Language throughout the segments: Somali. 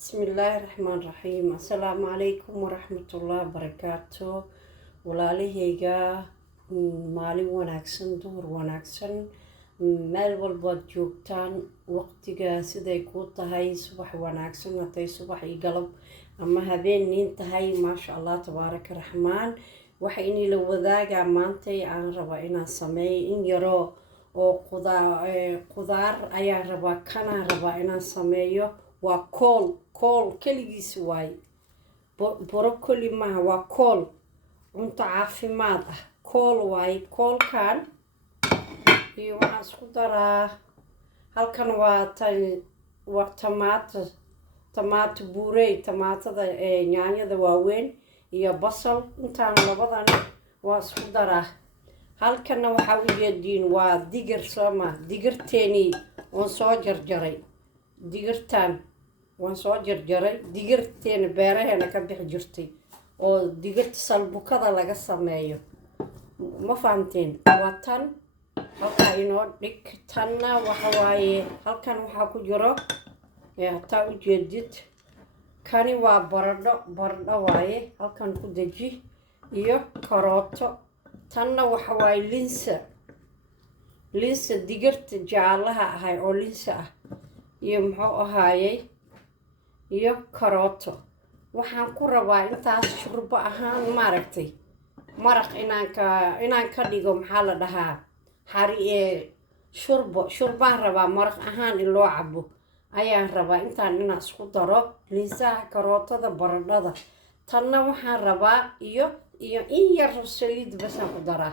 بسم الله الرحمن الرحيم السلام عليكم ورحمة الله وبركاته walaalahayga maalin wanaagsan duhur wanaagsan meel walbaad joogtaan waqtiga siday kuu tahay subax wanaagsan hatay subax iyo galab ama habeenniin tahay maasha allah tabaaraka raxmaan waxa inii la wadaagaa maantay aan rabaa inaan sameeyo in yaroo oo qudaar ayaan rabaa kanaan rabaa inaan sameeyo waa kool keligiis waaye broccoli maaha waa kool cunto caafimaad ah kool waaye koolkan iyo waxaan isku daraa halkan waa tamaato buurey tamaatada yaanyada waaweyn iyo basal intaan labadan waa isku daraa halkanna waxaa u jeediin waa digir sooma digirteeni oon soo jarjaray digirtan waan soo jarjaray digirteena beeraheena ka bixi jirtay oo digirta salbukada laga sameeyo ma fahamteen waa tan halkaa inoo dhig tanna waxa waaye halkan waxaa ku jiro hataa u jeedid kani waa baradho waaye halkan ku deji iyo karooto tanna waxa waaye linsa digirta jaalaha ahay oo linsa ah iyo muxuu ahaayey iyo karooto waxaan ku rabaa intaas shurbo ahaan maaragtay maraq inaan ka dhigo maxaa la dhahaa shurbaan rabaa maraq ahaan in loo cabo ayaan rabaa intaan inaan isku daro linsaha karootada baradhada tanna waxaan rabaa iyo in yar saliid basaan ku daraa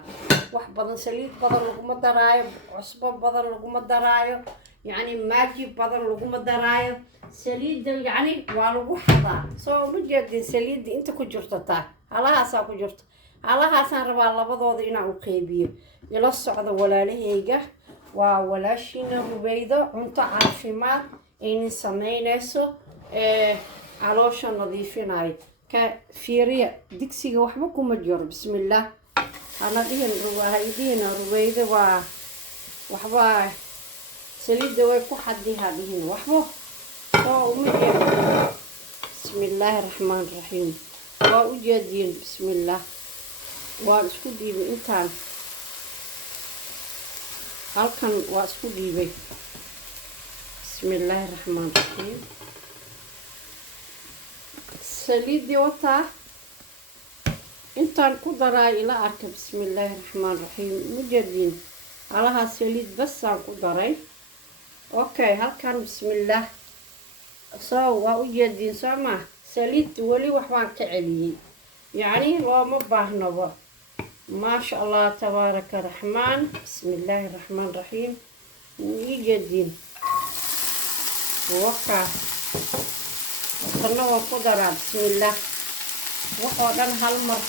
wax badan saliid badan laguma daraayo cusbo badan laguma daraayo يعني ماجي بدن لقوم درايو سليد يعني والو حدا سو مجد سليد انت كجرتتا على هاسا كجرت على هاسا ربا لبدود انا او قيبيه يلا السعده walaalahayga waa walaashina rubaydo cunto caafimaad in sameynayso caloosha nadiifinay ka fiiriya digsiga waxba kuma jiro bismillaah ana dhihin rubaydo waa waxba سليد ويكو حديها بهن وحبو بسم الله الرحمن الرحيم وأجدين بسم الله واسكو ديبي انتان هالكن واسكو ديبي بسم الله الرحمن الرحيم سليد وطا انتان كدرا الى اركب بسم الله الرحمن الرحيم مجدين علىها سليد بس كدراي اوكي هالكان بسم الله waa u jeedin sama saliid wali waxbaan ka celiyay yani looma baahnaba ma sha Allah tabaaraka raxmaan bismillaahir rahmaanir rahiim jeedin waka tanna ku daraa bismillah waxoo dhan hal mar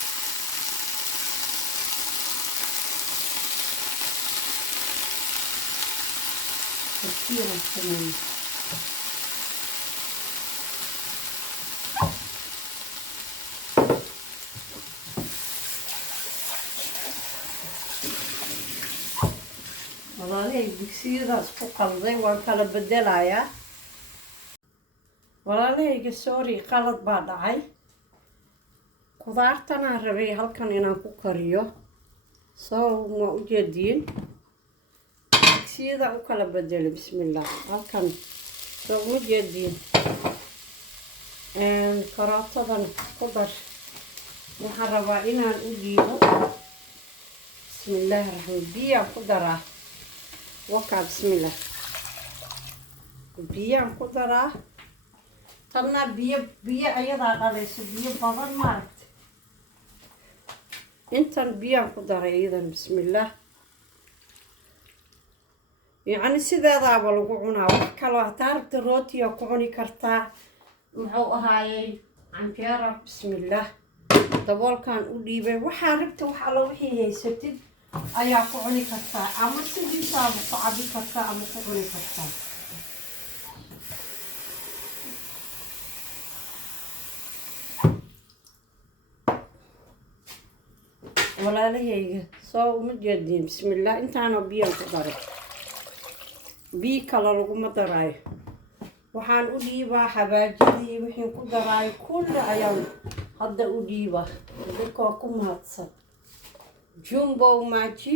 والله الدكسيرة قلبي وكلا بدلايا والله سوري قلط بعد عي خضارتنا ربي هلكن إنا كوكريو ما وجدين سيدا وكلا بدل بسم الله هالكن وجدين كراتة قدر محربا إنا نجيبه بسم الله الرحمن بيا قدرة وكا بسم الله بيا قدرة تنا بيا أيضا قليس بيا بابا مارت انتن بيا قدرة أيضا بسم الله يعني سيدا دابا لغو عنا وكالو هتاربت الروتي وكعوني كرتا محو هاي عنكيرا بسم الله دبول كان أوليبي وحاربت وحالو وحي هيستد أيا كعوني كرتا أما سيدي سابو قعبي كرتا أما كعوني كرتا ولا لهيك مجدين بسم الله انت أنا بيان قدرت بي كلا لغو مدراي waxaan u dhiibaa xabaajidii wixii ku daraay kulli ayaan hadda u dhiibaa dadkoo ku mahadsan jumbo maaji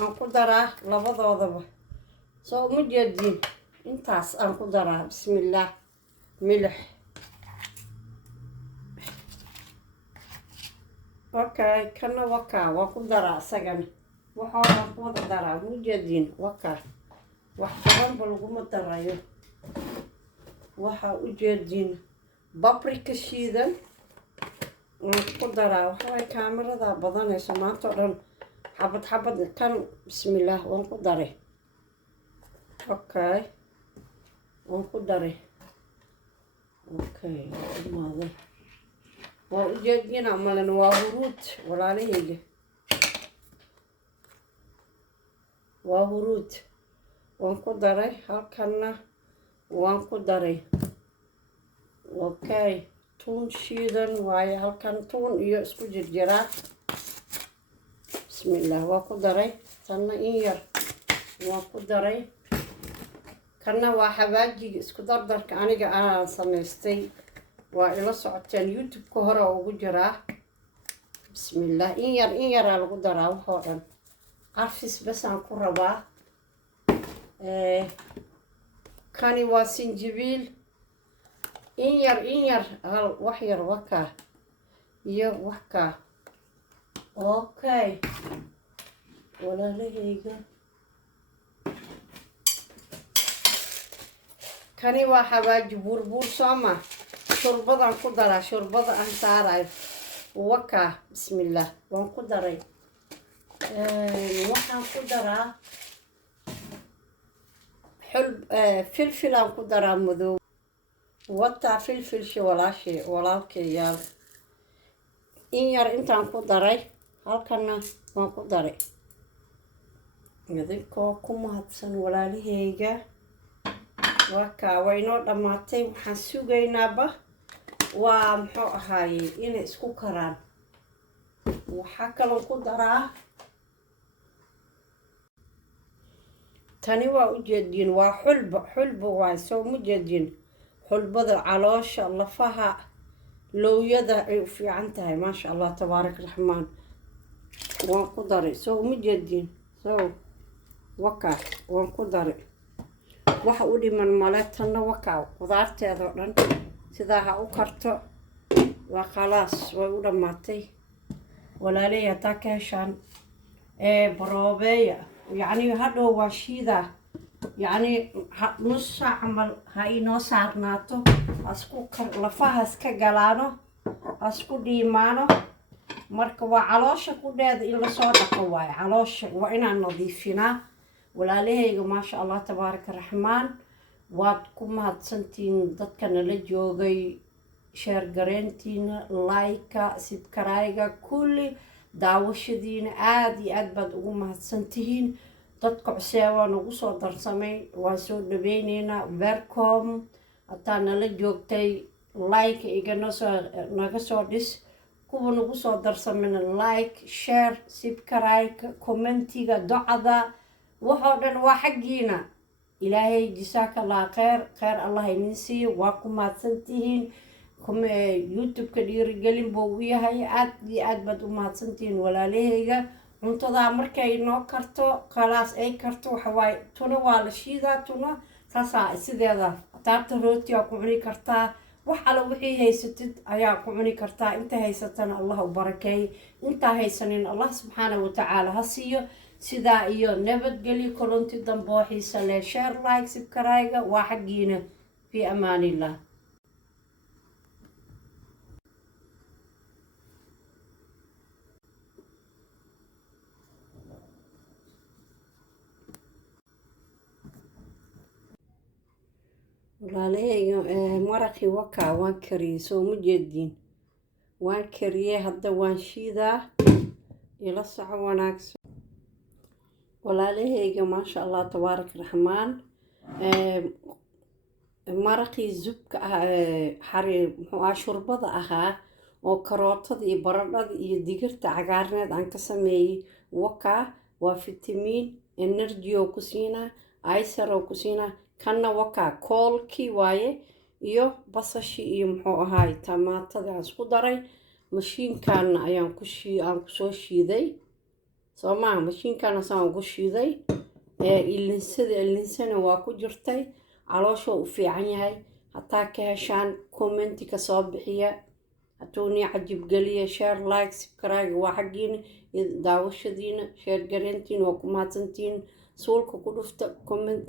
aan ku daraa labadoodaba soo uma jeedin intaas aan ku daraa bismillaah milix okay kana wakaa waa ku daraa isagana waxoodan ku wada daraa uma jeedin wakaa wax badanba laguma darayo waxaa u jeedin babrika shiidan ku daraa waxaway kaamiradaa badanayso maanta oo dhan xabad xabad kan bismillaah waan ku daray okay waan ku daray okay maaday waa u jeedina malan waa huruud walaalahayga waa huruud waan ku daray halkanna waan ku daray okay tuun shiidan waaye halkan tuun iyo isku jirjiraa bismillaah waa ku daray tanna in yar waan ku daray kanna waa xabaajiga isku dardarka aniga aan samaystay waa ila socoteen youtube-ka hore ugu jiraa bismillaah in yaraa lagu daraa waxoo dhan carfis basaan ku rabaa kani waa sinjibiil in yar hal wax yar wakaa iyo waxkaa okay walaalahayga kani waa xabaaji buurbuur sooma shurbadaan ku daraa shurbada aan saarayo wakaa bismillaah waan ku daray waxaan ku daraa filfilaan ku daraa madow wataa filfilshi walaalkeeyaal in yar intaan ku daray halkana waan ku daray idinkoo ku mahadsan walaalahayga wakaa waa inoo dhammaatay waxaan sugaynaaba waa muxuu ahaaye inay isku karaan waxaa kaloo ku daraa tani waa u jeedin waa xulba waay soo uma jeedin xulbada caloosha lafaha lowyada ay u fiican tahay maasha allah tabaarak raxmaan waan ku daray soo uma jeedin soo wakaa waan ku daray waxa u dhiman male tanna wakaa qudaarteedao dhan sidaa ha u karto waa khalaas way u dhammaatay walaaley haddaa ka heshaan baroobeeya yacni hadhow waa shiidaa yacni nus saac camal ha inoo saarnaato hasku lafahaas ka galaano hasku dhiimaano marka waa caloosha ku dheeda in lasoo dhaqo waayo caloosha waa inaan nadiifinaa walaalahayga maasha allah tabaaraka raxmaan waad ku mahadsantihiin dadka nala joogay sheergareyntiina layka sibkarayga kulli daawashadiina aada iyo aad baad ugu mahadsantihiin dadka cusee waa nagu soo darsamay waan soo dhaweyneynaa welcome hataa nala joogtay like naga soo dhis kuwa nagu soo darsamayna like share sibkarayka commentiga docada waxoo dhan waa xaggiina ilaahay jisaaka allah kheyr allah idin siiyo waa ku mahadsantihiin youtube-ka dhiirigelin buu u yahay aad iyo aad baad u mahadsantihiin walaalahayga cuntadaa markay noo karto khalaas ay karto waxawaaye tuna waa la shiidaa tuna saasaa sideeda taabta rooti aa ku cuni kartaa wax alla wixii haysatid ayaa ku cuni kartaa inta haysatana allah u barakeey intaa haysanin allah subxaanahu watacaala ha siiyo sidaa iyo nabadgelyo kulanti damboo xiisa leh share like sibkarayga waa xaggiina fii amaanillah walaalahayga maraqii wakaa waan kariyey soo ma jeediin waan kariyey hadda waan shiidaa ila soco wanaagsan walaalahayga maasha allah tabaarak raxmaan maraqii zubka muxuu ah shurbada ahaa oo karootada iyo baradhada iyo digirta cagaarneed aan ka sameeyey wakaa waa fitamiin energy oo ku siinaa aysar oo ku siinaa kanna wakaa koolkii waaye iyo basashi iyo muxuu ahaay tamaatada aan isku daray mashiinkaana ayaan kusoo shiiday soo maaha mashiinkaana saan ugu shiiday ilinsana waa ku jirtay caloosha u fiican yahay hataa ka heshaan commenti ka soo bixiya hatuuni cajib geliya share like subscribe waa xagiina daawashadiina share gareyntiin waa ku mahadsantiin suulka ku dhufta comment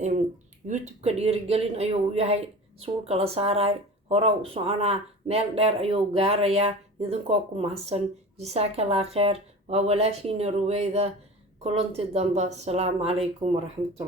youtube-ka dhiirigelin ayuu yahay suulka la saaray hore u soconaa meel dheer ayuu gaarayaa idinkoo ku mahadsan jazakallah kheer waa walaashiina Ruweyda kulanti dambe assalaamu calaykum waraxmatullahi